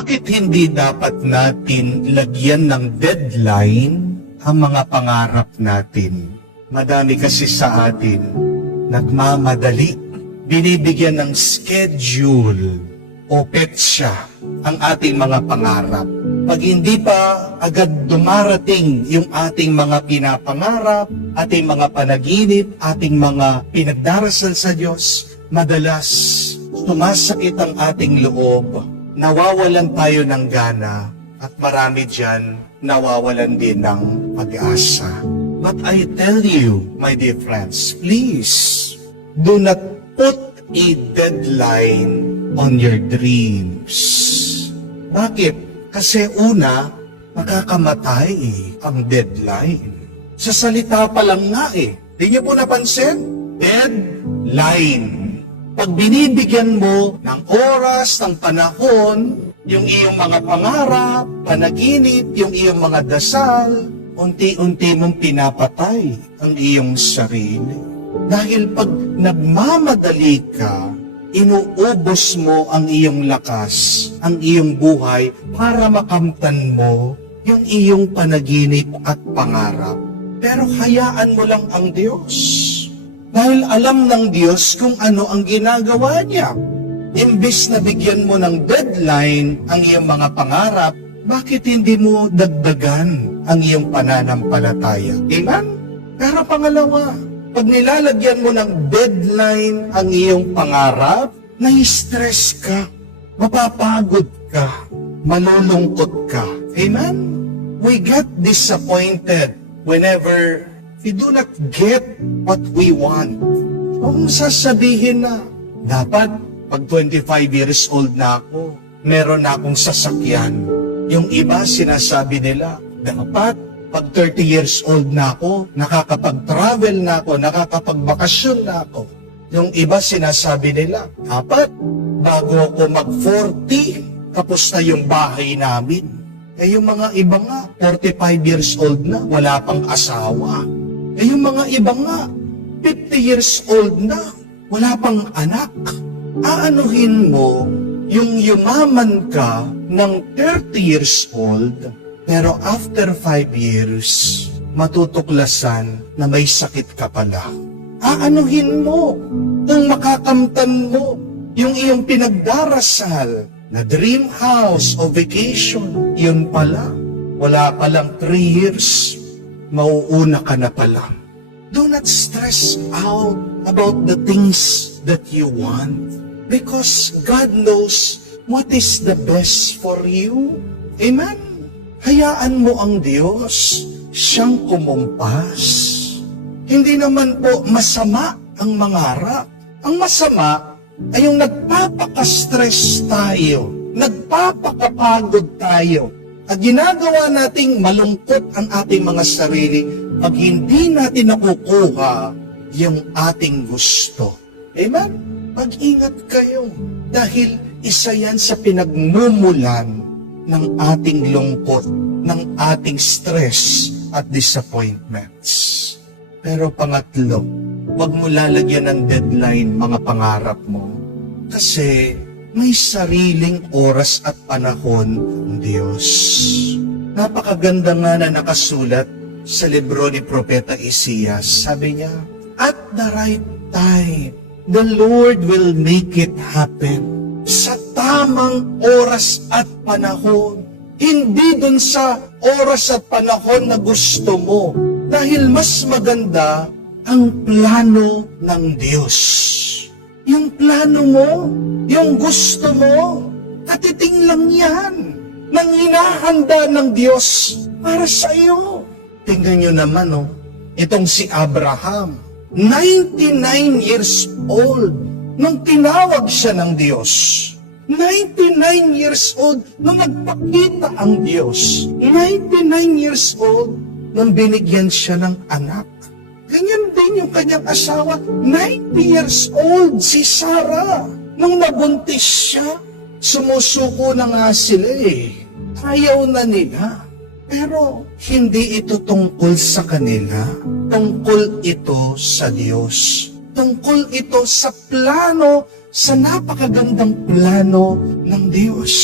Bakit hindi dapat natin lagyan ng deadline ang mga pangarap natin? Madami kasi sa atin nagmamadali, binibigyan ng schedule o petsa ang ating mga pangarap. Pag hindi pa agad dumarating yung ating mga pinapangarap, ating mga panaginip, ating mga pinagdarasal sa Diyos, madalas sumasakit ang ating loob, nawawalan tayo ng gana, at marami dyan nawawalan din ng pag-asa. But I tell you, my dear friends, please, do not put a deadline on your dreams. Bakit? Kasi una, makakamatay ang deadline. Sa salita pa lang nga Di niyo po napansin? Deadline. Pag binibigyan mo ng oras, ng panahon, yung iyong mga pangarap, panaginip, yung iyong mga dasal, unti-unti mong pinapatay ang iyong sarili. Dahil pag nagmamadali ka, inuubos mo ang iyong lakas, ang iyong buhay para makamtan mo yung iyong panaginip at pangarap. Pero hayaan mo lang ang Diyos. Dahil alam ng Diyos kung ano ang ginagawa niya. Imbis na bigyan mo ng deadline ang iyong mga pangarap, bakit hindi mo dagdagan ang iyong pananampalataya? Amen? Pero pangalawa, pag nilalagyan mo ng deadline ang iyong pangarap, nai-stress ka, mapapagod ka, malulungkot ka. Amen? We get disappointed whenever we do not get what we want. Kung sasabihin na, dapat pag 25 years old na ako, meron na akong sasakyan. Yung iba sinasabi nila, dapat pag 30 years old na ako, nakakapag-travel na ako, nakakapagbakasyon na ako. Yung iba sinasabi nila, dapat bago ako mag-40, tapos na yung bahay namin. Eh yung mga iba nga, 45 years old na, wala pang asawa. Eh yung mga iba nga, 50 years old na, wala pang anak. Aanuhin mo yung yumaman ka ng 30 years old, pero after 5 years, matutuklasan na may sakit ka pala. Aanuhin mo kung makakamtan mo yung iyong pinagdarasal na dream house o vacation. Yun pala, wala palang 3 years, mauuna ka na pala. Do not stress out about the things that you want because God knows what is the best for you. Amen? Hayaan mo ang Diyos, siyang kumumpas. Hindi naman po masama ang mangarap. Ang masama ay yung nagpapaka-stress tayo, nagpapakapagod tayo, at ginagawa nating malungkot ang ating mga sarili pag hindi natin nakukuha yung ating gusto. Amen? Mag-ingat kayo dahil isa yan sa pinagmumulan ng ating lungkot, ng ating stress at disappointments. Pero pangatlo, huwag mo lalagyan ng deadline mga pangarap mo. Kasi may sariling oras at panahon ang Diyos. Napakaganda nga na nakasulat sa libro ni Propeta Isaias. Sabi niya, at the right time, the Lord will make it happen. Sa tamang oras at panahon. Hindi dun sa oras at panahon na gusto mo. Dahil mas maganda ang plano ng Diyos. Yung plano mo, yung gusto mo, katiting lang yan. Nang hinahanda ng Diyos para sa iyo. Tingnan nyo naman, itong si Abraham, 99 years old, nung tinawag siya ng Diyos. 99 years old nung nagpakita ang Diyos. 99 years old nung binigyan siya ng anak. Ganyan din yung kanyang asawa. 90 years old si Sarah. Nung nabuntis siya, sumusuko na nga sila Ayaw na nila. Pero hindi ito tungkol sa kanila. Tungkol ito sa Diyos. Tungkol ito sa plano, sa napakagandang plano ng Diyos.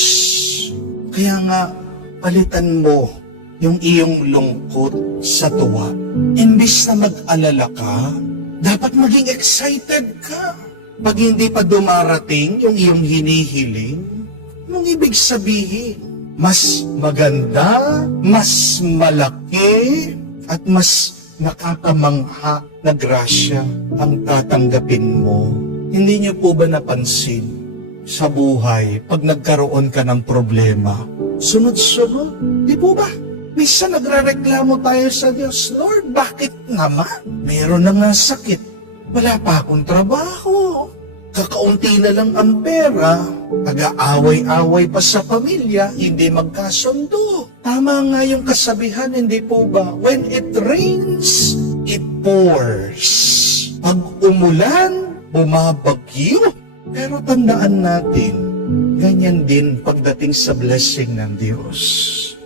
Kaya nga, palitan mo yung iyong lungkot sa tuwa. Imbis na mag-alala ka, dapat maging excited ka. Pag hindi pa dumarating yung iyong hinihiling, anong ibig sabihin? Mas maganda, mas malaki, at mas nakakamangha na grasya ang tatanggapin mo. Hindi niyo po ba napansin sa buhay, pag nagkaroon ka ng problema, sunod-sunod, di po ba? Minsan nagrereklamo tayo sa Diyos, Lord, bakit naman? Meron na nga sakit, wala pa akong trabaho, kakaunti na lang ang pera, nag-aaway-away pa sa pamilya, hindi magkasundo. Tama nga yung kasabihan, hindi po ba? When it rains, it pours. Pag umulan, bumabagyo. Pero tandaan natin, ganyan din pagdating sa blessing ng Diyos.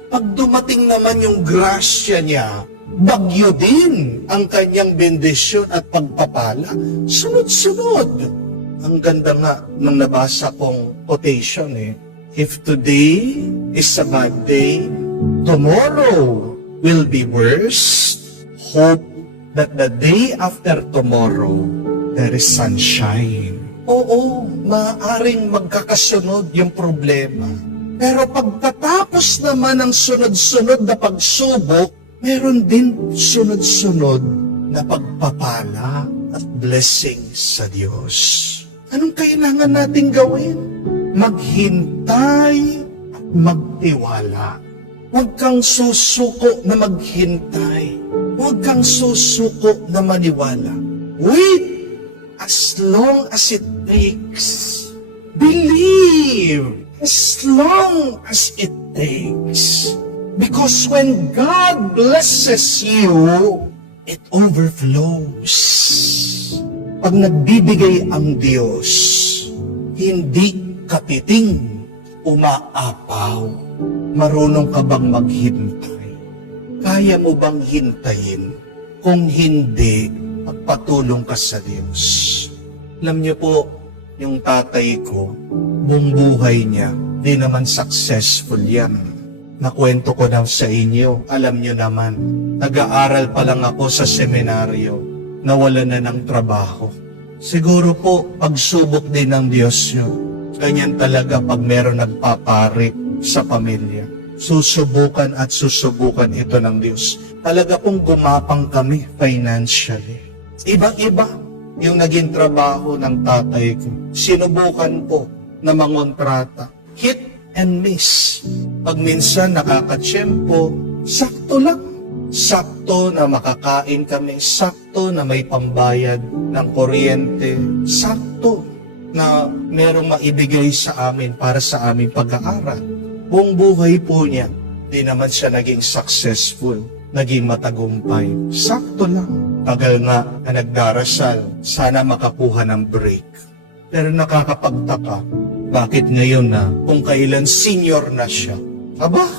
Pag dumating naman yung grasya niya, bagyo din ang kanyang bendisyon at pagpapala. Sunod-sunod. Ang ganda nga nung nabasa kong quotation If today is a bad day, tomorrow will be worse. Hope that the day after tomorrow, there is sunshine. Oo, maaaring magkakasunod yung problema. Pero pagkatapos naman ng sunod-sunod na pagsubok, meron din sunod-sunod na pagpapala at blessing sa Diyos. Anong kailangan nating gawin? Maghintay at magtiwala. Huwag kang susuko na maghintay. Huwag kang susuko na maniwala. Wait as long as it takes. Believe as long as it takes. Because when God blesses you, it overflows. Pag nagbibigay ang Diyos, hindi katiting, umaapaw. Marunong ka bang maghintay? Kaya mo bang hintayin? Kung hindi, magpatulong ka sa Diyos. Alam niyo po, yung tatay ko, buong buhay niya, di naman successful yan. Nakwento ko na sa inyo, alam niyo naman, nag-aaral pa lang ako sa seminaryo, nawala na ng trabaho. Siguro po, pagsubok din ng Diyos yun. Ganyan talaga pag meron nagpapari sa pamilya. Susubukan at susubukan ito ng Diyos. Talaga pong gumapang kami financially. Iba-iba yung naging trabaho ng tatay ko. Sinubukan po na mangontrata. Hit and miss. Pag minsan nakakatsyempo, sakto lang. Sakto na makakain kami, sakto na may pambayad ng kuryente, sakto na merong maibigay sa amin para sa aming pag-aaral. Buong buhay po niya, di naman siya naging successful, naging matagumpay. Sakto lang. Tagal nga na nagdarasal, sana makakuha ng break. Pero nakakapagtaka, bakit ngayon na kung kailan senior na siya? Aba,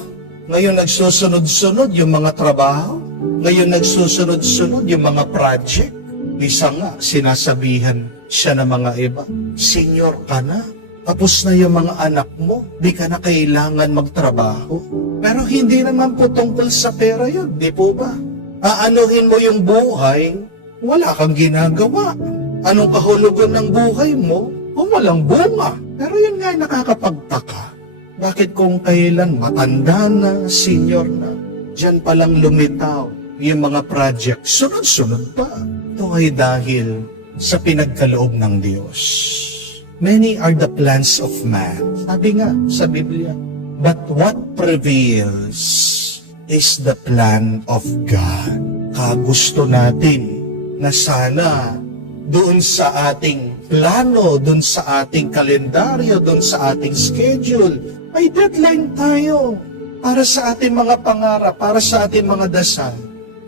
ngayon nagsusunod-sunod yung mga trabaho. Ngayon nagsusunod-sunod yung mga project. Isa nga, sinasabihan siya ng mga iba, senior ka na. Tapos na yung mga anak mo, di ka na kailangan magtrabaho. Pero hindi naman po tungkol sa pera yun, di po ba? Aanuhin mo yung buhay, wala kang ginagawa. Anong kahulugan ng buhay mo kung walang bunga? Pero yun nga nakakapagtaka. Bakit kung kailan matanda na, senior na, dyan palang lumitaw yung mga project, sunod-sunod pa. Ito ay dahil sa pinagkaloob ng Diyos. Many are the plans of man. Sabi nga sa Biblia, but what prevails is the plan of God. Kagusto natin na sana doon sa ating plano, doon sa ating kalendaryo, doon sa ating schedule, may deadline tayo para sa ating mga pangarap, para sa ating mga dasal.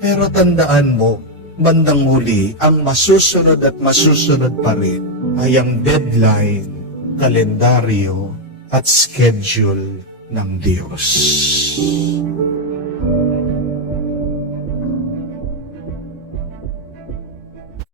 Pero tandaan mo, bandang huli, ang masusunod at masusunod pa rin ay ang deadline, kalendaryo, at schedule ng Diyos.